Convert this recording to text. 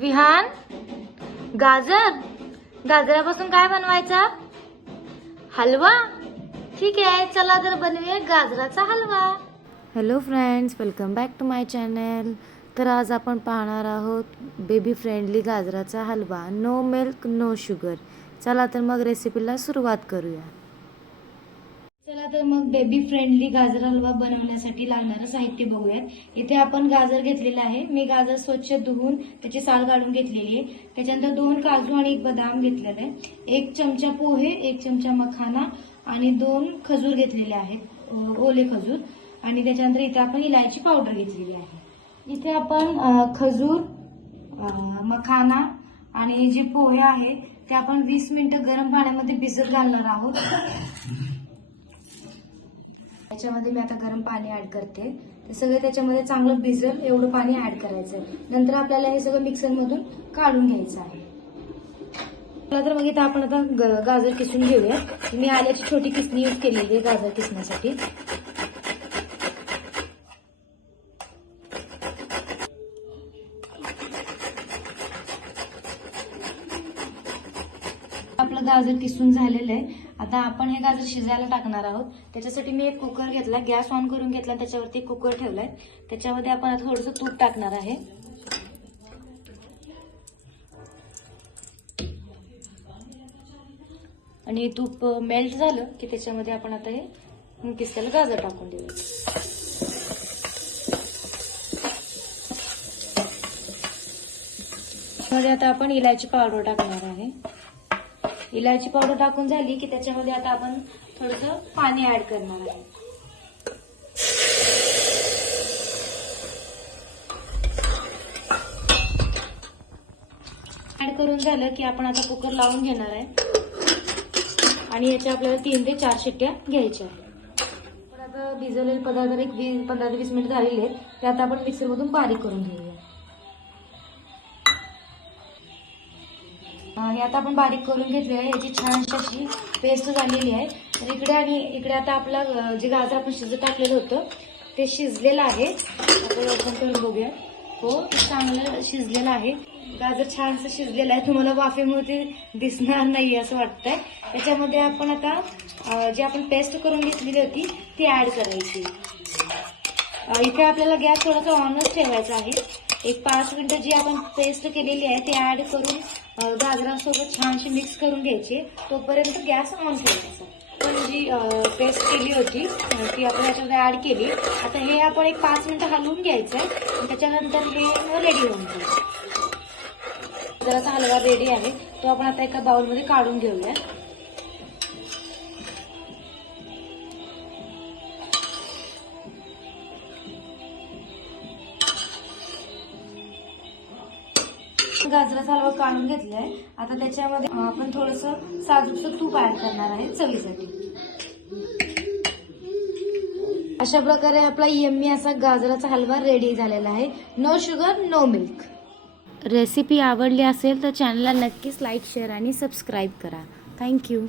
विहान गाजर. गाजरापासून काय बनवायचा? हलवा. ठीक आहे चला तर बनवूया गाजराचा हलवा. Hello friends welcome back to my channel तर आज आपण पाहणार आहोत बेबी फ्रेंडली गाजराचा हलवा. नो मिल्क नो शुगर चला तर मग रेसिपीला सुरुवात करूया. चला तर मग बेबी फ्रेंडली गाजर हलवा बनवण्यासाठी लागणारं साहित्य बघूयात. इथे आपण गाजर घेतलेलं आहे. मी गाजर स्वच्छ धुवून त्याची साल काढून घेतलेली आहे. त्याच्यानंतर दोन काजू आणि एक बदाम घेतलेलं आहे. एक चमचा पोहे एक चमचा मखाना आणि दोन खजूर घेतलेले आहेत. ओले खजूर. आणि त्याच्यानंतर इथे आपण इलायची पावडर घेतलेली आहे. इथे आपण खजूर मखाना आणि जे पोहे आहे ते आपण वीस मिनिटं गरम पाण्यामध्ये भिजत घालणार आहोत. त्याच्यामध्ये मी आता गरम पाणी ऍड करते. ते सगळं त्याच्यामध्ये चांगलं भिजल एवढं पाणी ऍड करायचं आहे नंतर आपल्याला हे सगळं मिक्सरमधून काढून घ्यायचं आहे. तर मग इथं आपण आता गाजर किसून घेऊया मी आल्याची छोटी किसणी यूज केलेली आहे गाजर किसण्यासाठी. आपलं गाजर किसून झालेलं आहे. आता आपण हे गाजर शिजायला टाकणार आहोत. त्याच्यासाठी मी एक कुकर घेतला गॅस ऑन करून घेतला त्याच्यावरती एक कुकर ठेवलाय. त्याच्यामध्ये आपण आता थोडंसं तूप टाकणार आहे. आणि तूप मेल्ट झालं की त्याच्यामध्ये आपण आता हे किसलेलं गाजर टाकून देऊया. मध्ये आता आपण इलायची पावडर टाकणार आहे. इलायची पावडर टाकून झाली की त्याच्यामध्ये आता आपण थोडस पाणी ऍड करणार आहे. ऍड करून झालं की आपण आता कुकर लावून घेणार आहे. आणि याच्या आपल्याला तीन ते चार शिट्ट्या घ्यायच्या आहेत. पण आता भिजवलेले पदार्थ एक वीस पंधरा ते वीस मिनिट झालेले आहेत. ते आता आपण मिक्सरमधून बारीक करून घेऊया. हे आता आपण बारीक करून घेतले आहे. याची छानशी अशी पेस्ट झालेली आहे. तर इकडे आणि इकडे आता आपला जे गाजर आपण शिजत टाकलेलं होतं ते शिजलेलं आहे. आपण ओपन करून बघूया. हो ते चांगलं शिजलेलं आहे. गाजर छानसं शिजलेलं आहे. तुम्हाला वाफेमुळे ते दिसणार नाही असं वाटतंय. त्याच्यामध्ये आपण आता जी आपण पेस्ट करून घेतलेली होती ती ऍड करायची. इथे आपल्याला गॅस थोडासा ऑनच ठेवायचा आहे. एक पाच मिनिटं जी आपण पेस्ट केलेली आहे ती ऍड करून गाजरांसोबत छानशी मिक्स करून घ्यायची. तोपर्यंत गॅस ऑन ठेवायचा. पण जी पेस्ट केली होती ती आपण याच्यामध्ये ऍड केली. आता हे आपण एक पाच मिनिटं हलवून घ्यायचं आहे त्याच्यानंतर हे रेडी होऊन जाईल. जरासा हलवा रेडी आहे. तो आपण आता एका बाउलमध्ये काढून घेऊया. गाजराचा हलवा काढून घेतलाय. आता त्याच्यामध्ये आपण थोडस साजूकचं तूप ऍड करणार आहे चवीसाठी. अशा प्रकारे आपला यम्मी असा गाजराचा हलवा रेडी झालेला आहे. No sugar no milk recipe आवडली असेल तर चॅनलला नक्कीच लाईक शेअर आणि सबस्क्राईब करा. Thank you